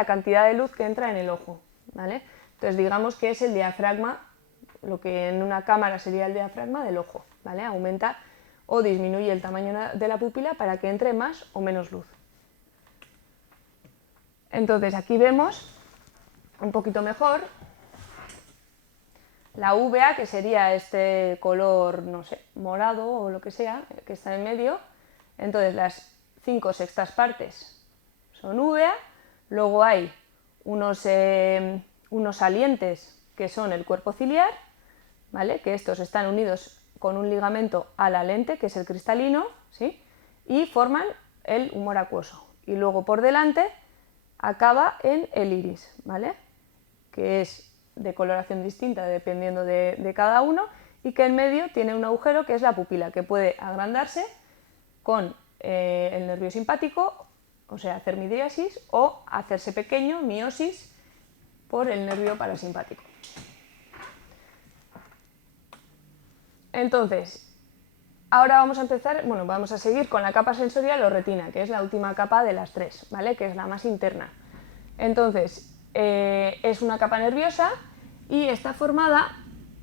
la cantidad de luz que entra en el ojo, ¿vale? Entonces digamos que es el diafragma, lo que en una cámara sería el diafragma del ojo, ¿vale? Aumenta o disminuye el tamaño de la pupila para que entre más o menos luz. Entonces aquí vemos un poquito mejor la uvea, que sería este color, no sé, morado o lo que sea, que está en medio. Entonces las 5/6 partes son uvea, luego hay unos salientes que son el cuerpo ciliar, ¿vale? Que estos están unidos con un ligamento a la lente, que es el cristalino, ¿sí? Y forman el humor acuoso. Y luego por delante acaba en el iris, ¿vale? Que es de coloración distinta dependiendo de cada uno, y que en medio tiene un agujero que es la pupila, que puede agrandarse con el nervio simpático, o sea, hacer midriasis, o hacerse pequeño, miosis, por el nervio parasimpático. Entonces, ahora vamos a empezar, bueno, vamos a seguir con la capa sensorial o retina, que es la última capa de las tres, ¿vale? Que es la más interna. Entonces, es una capa nerviosa y está formada,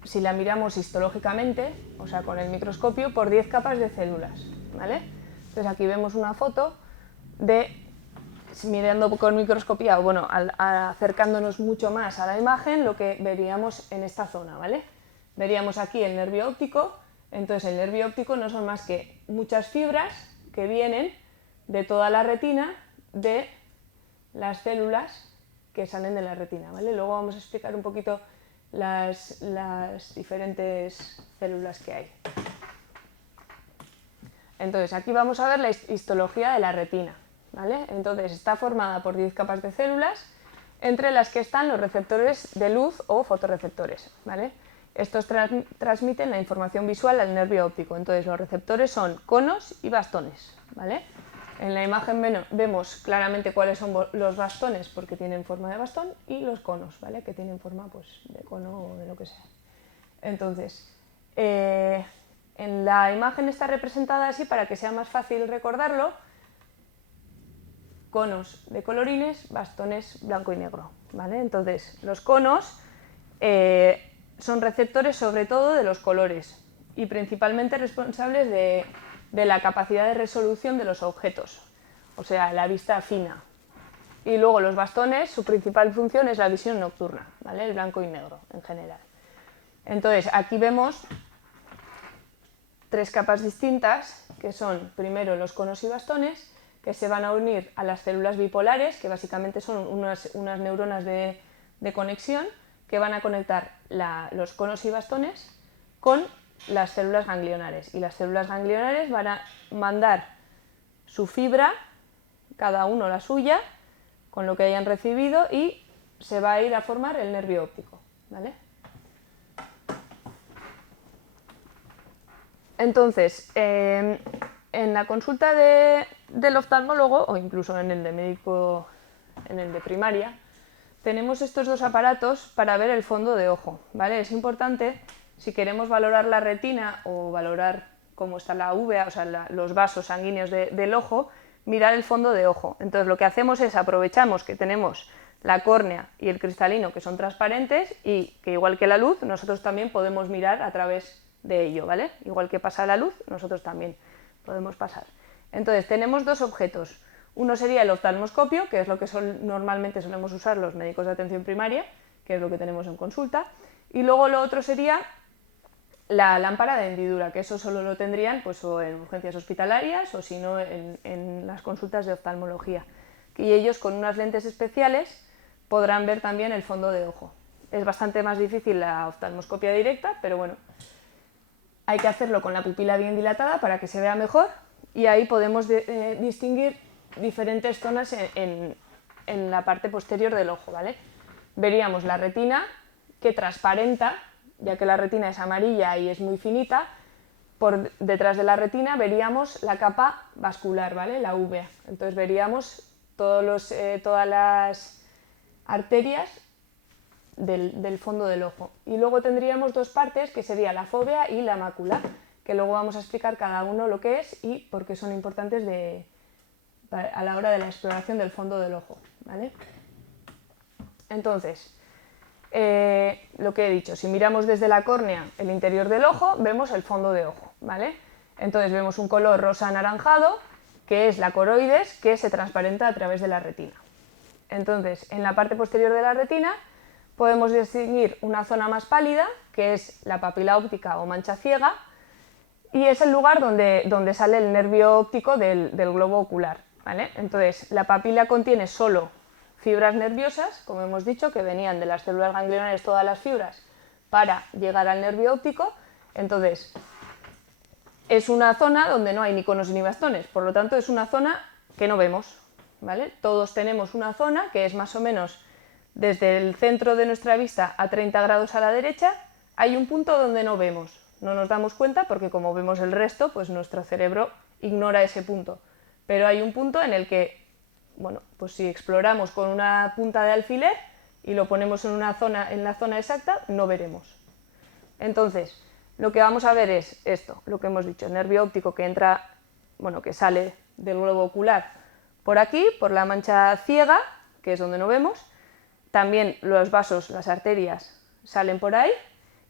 si la miramos histológicamente, o sea, con el microscopio, por 10 capas de células, ¿vale? Entonces aquí vemos una foto de, mirando con microscopía, bueno, acercándonos mucho más a la imagen, lo que veríamos en esta zona, ¿vale? Veríamos aquí el nervio óptico. Entonces el nervio óptico no son más que muchas fibras que vienen de toda la retina, de las células que salen de la retina, ¿vale? Luego vamos a explicar un poquito las diferentes células que hay. Entonces aquí vamos a ver la histología de la retina, ¿vale? Entonces está formada por 10 capas de células, entre las que están los receptores de luz o fotorreceptores, ¿vale? Estos transmiten la información visual al nervio óptico. Entonces los receptores son conos y bastones, ¿vale? En la imagen vemos claramente cuáles son los bastones, porque tienen forma de bastón, y los conos, ¿vale? Que tienen forma, pues, de cono o de lo que sea. Entonces, en la imagen está representada así para que sea más fácil recordarlo: conos de colorines, bastones blanco y negro, ¿vale? Entonces, los conos son receptores sobre todo de los colores y principalmente responsables de la capacidad de resolución de los objetos, o sea, la vista fina. Y luego los bastones, su principal función es la visión nocturna, ¿vale? El blanco y negro en general. Entonces aquí vemos tres capas distintas, que son primero los conos y bastones, que se van a unir a las células bipolares, que básicamente son unas neuronas de conexión, que van a conectar los conos y bastones con las células ganglionares, y las células ganglionares van a mandar su fibra, cada uno la suya, con lo que hayan recibido, y se va a ir a formar el nervio óptico, ¿vale? Entonces, en la consulta del oftalmólogo, o incluso en el de médico, en el de primaria, tenemos estos dos aparatos para ver el fondo de ojo, ¿vale? Es importante, si queremos valorar la retina o valorar cómo está la uvea, o sea, los vasos sanguíneos del ojo, mirar el fondo de ojo. Entonces lo que hacemos es aprovechamos que tenemos la córnea y el cristalino, que son transparentes, y que igual que la luz, nosotros también podemos mirar a través de ello, ¿vale? Igual que pasa la luz, nosotros también podemos pasar. Entonces tenemos dos objetos. Uno sería el oftalmoscopio, que es lo que normalmente solemos usar los médicos de atención primaria, que es lo que tenemos en consulta, y luego lo otro sería la lámpara de hendidura, que eso solo lo tendrían pues, o en urgencias hospitalarias o si no en las consultas de oftalmología. Y ellos con unas lentes especiales podrán ver también el fondo de ojo. Es bastante más difícil la oftalmoscopia directa, pero bueno, hay que hacerlo con la pupila bien dilatada para que se vea mejor, y ahí podemos distinguir diferentes zonas en la parte posterior del ojo, ¿vale? Veríamos la retina, que transparenta, ya que la retina es amarilla y es muy finita. Por detrás de la retina veríamos la capa vascular, ¿vale? La uvea. Entonces veríamos todas las arterias del fondo del ojo. Y luego tendríamos dos partes, que sería la fóvea y la mácula, que luego vamos a explicar cada uno lo que es y por qué son importantes a la hora de la exploración del fondo del ojo, ¿vale? Entonces, lo que he dicho, si miramos desde la córnea el interior del ojo, vemos el fondo de ojo, ¿vale? Entonces vemos un color rosa anaranjado, que es la coroides, que se transparenta a través de la retina. Entonces, en la parte posterior de la retina podemos distinguir una zona más pálida, que es la papila óptica o mancha ciega, y es el lugar donde sale el nervio óptico del globo ocular, ¿vale? Entonces, la papila contiene solo fibras nerviosas, como hemos dicho, que venían de las células ganglionares todas las fibras para llegar al nervio óptico. Entonces, es una zona donde no hay ni conos ni bastones, por lo tanto es una zona que no vemos, ¿vale? Todos tenemos una zona que es más o menos desde el centro de nuestra vista a 30 grados a la derecha, hay un punto donde no vemos, no nos damos cuenta porque como vemos el resto, pues nuestro cerebro ignora ese punto, pero hay un punto en el que, bueno, pues si exploramos con una punta de alfiler y lo ponemos en la zona exacta, no veremos. Entonces, lo que vamos a ver es esto, lo que hemos dicho, el nervio óptico que entra, bueno, que sale del globo ocular por aquí, por la mancha ciega, que es donde no vemos. También los vasos, las arterias, salen por ahí.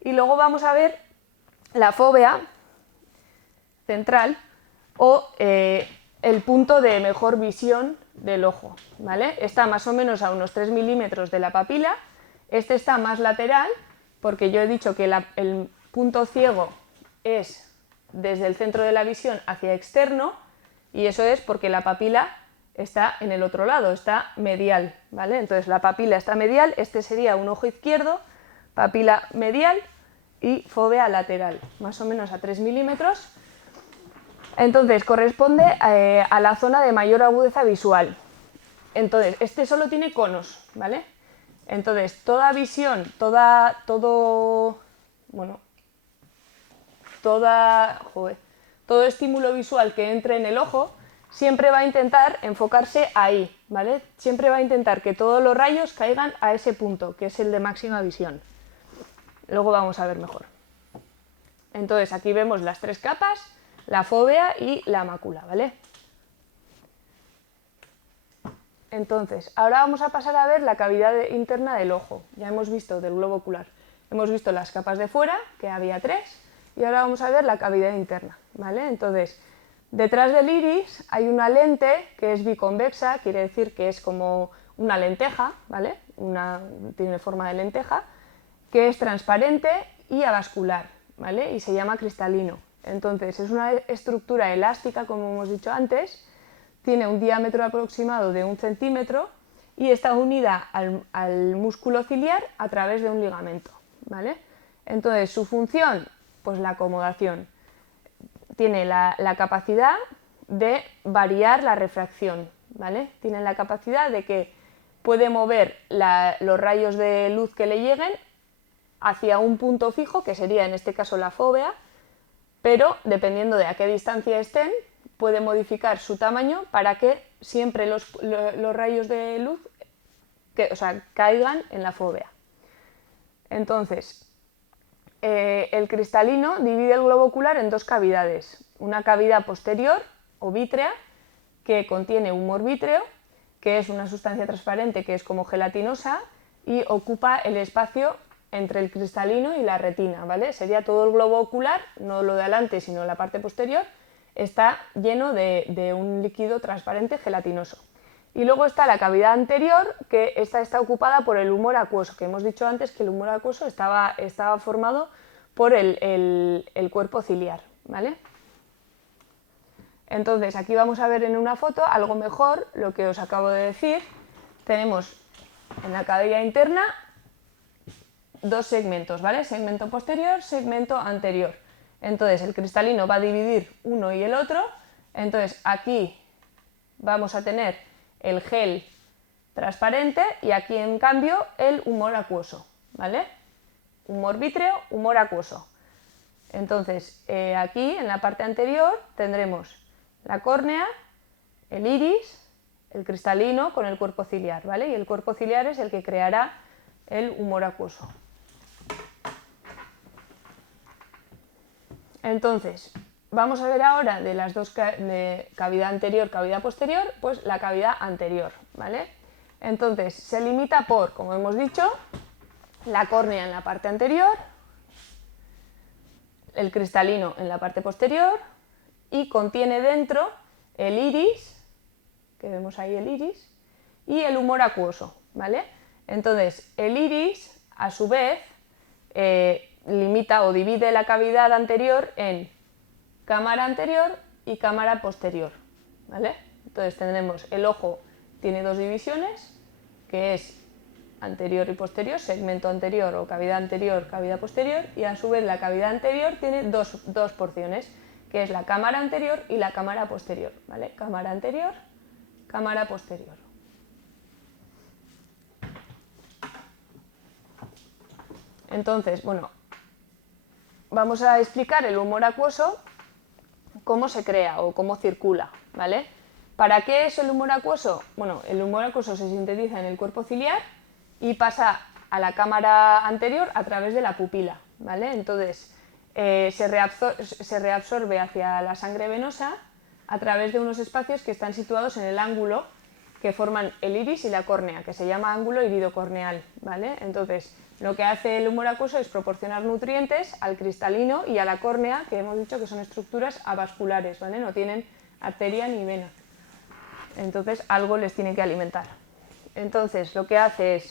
Y luego vamos a ver la fóvea central o el punto de mejor visión del ojo, ¿vale? Está más o menos a unos 3 milímetros de la papila. Este está más lateral porque yo he dicho que el punto ciego es desde el centro de la visión hacia externo y eso es porque la papila está en el otro lado, está medial, ¿vale? Entonces la papila está medial, este sería un ojo izquierdo, papila medial y fóvea lateral, más o menos a 3 milímetros. Entonces corresponde a la zona de mayor agudeza visual. Entonces, este solo tiene conos, ¿vale? Entonces, toda visión, todo estímulo visual que entre en el ojo siempre va a intentar enfocarse ahí, ¿vale? Siempre va a intentar que todos los rayos caigan a ese punto, que es el de máxima visión. Luego vamos a ver mejor. Entonces, aquí vemos las tres capas, la fóvea y la mácula, ¿vale? Entonces, ahora vamos a pasar a ver la cavidad interna del ojo. Ya hemos visto del globo ocular. Hemos visto las capas de fuera, que había 3, y ahora vamos a ver la cavidad interna, ¿vale? Entonces, detrás del iris hay una lente que es biconvexa, quiere decir que es como una lenteja, ¿vale? Tiene forma de lenteja, que es transparente y avascular, ¿vale? Y se llama cristalino. Entonces, es una estructura elástica, como hemos dicho antes, tiene un diámetro aproximado de 1 centímetro y está unida al músculo ciliar a través de un ligamento, ¿vale? Entonces, su función, pues la acomodación. Tiene la capacidad de variar la refracción, ¿vale? Tiene la capacidad de que puede mover los rayos de luz que le lleguen hacia un punto fijo, que sería en este caso la fóvea, pero dependiendo de a qué distancia estén, puede modificar su tamaño para que siempre los rayos de luz caigan en la fóvea. Entonces, el cristalino divide el globo ocular en 2 cavidades. Una cavidad posterior o vítrea, que contiene humor vítreo, que es una sustancia transparente que es como gelatinosa y ocupa el espacio entre el cristalino y la retina, ¿vale? Sería todo el globo ocular, no lo de adelante, sino la parte posterior, está lleno de un líquido transparente gelatinoso. Y luego está la cavidad anterior, que esta está ocupada por el humor acuoso, que hemos dicho antes que el humor acuoso estaba formado por el cuerpo ciliar, ¿vale? Entonces, aquí vamos a ver en una foto algo mejor lo que os acabo de decir. Tenemos en la cavidad interna 2 segmentos, ¿vale? Segmento posterior, segmento anterior. Entonces, el cristalino va a dividir uno y el otro. Entonces, aquí vamos a tener el gel transparente y aquí, en cambio, el humor acuoso, ¿vale? Humor vítreo, humor acuoso. Entonces, aquí, en la parte anterior, tendremos la córnea, el iris, el cristalino con el cuerpo ciliar, ¿vale? Y el cuerpo ciliar es el que creará el humor acuoso. Entonces, vamos a ver ahora de las dos de cavidad anterior, cavidad posterior, pues la cavidad anterior, ¿vale? Entonces, se limita por, como hemos dicho, la córnea en la parte anterior, el cristalino en la parte posterior y contiene dentro el iris, que vemos ahí el iris, y el humor acuoso, ¿vale? Entonces, el iris, a su vez, limita o divide la cavidad anterior en cámara anterior y cámara posterior, ¿vale? Entonces tendremos el ojo, tiene dos divisiones, que es anterior y posterior, segmento anterior o cavidad posterior, y a su vez la cavidad anterior tiene dos porciones, que es la cámara anterior y la cámara posterior, ¿vale? Cámara anterior, cámara posterior. Entonces, bueno, vamos a explicar el humor acuoso, cómo se crea o cómo circula, ¿vale? ¿Para qué es el humor acuoso? Bueno, el humor acuoso se sintetiza en el cuerpo ciliar y pasa a la cámara anterior a través de la pupila, ¿vale? Entonces, se reabsorbe hacia la sangre venosa a través de unos espacios que están situados en el ángulo que forman el iris y la córnea, que se llama ángulo iridocorneal, ¿vale? Entonces, lo que hace el humor acuoso es proporcionar nutrientes al cristalino y a la córnea, que hemos dicho que son estructuras avasculares, ¿vale? No tienen arteria ni vena. Entonces, algo les tiene que alimentar. Entonces, lo que hace es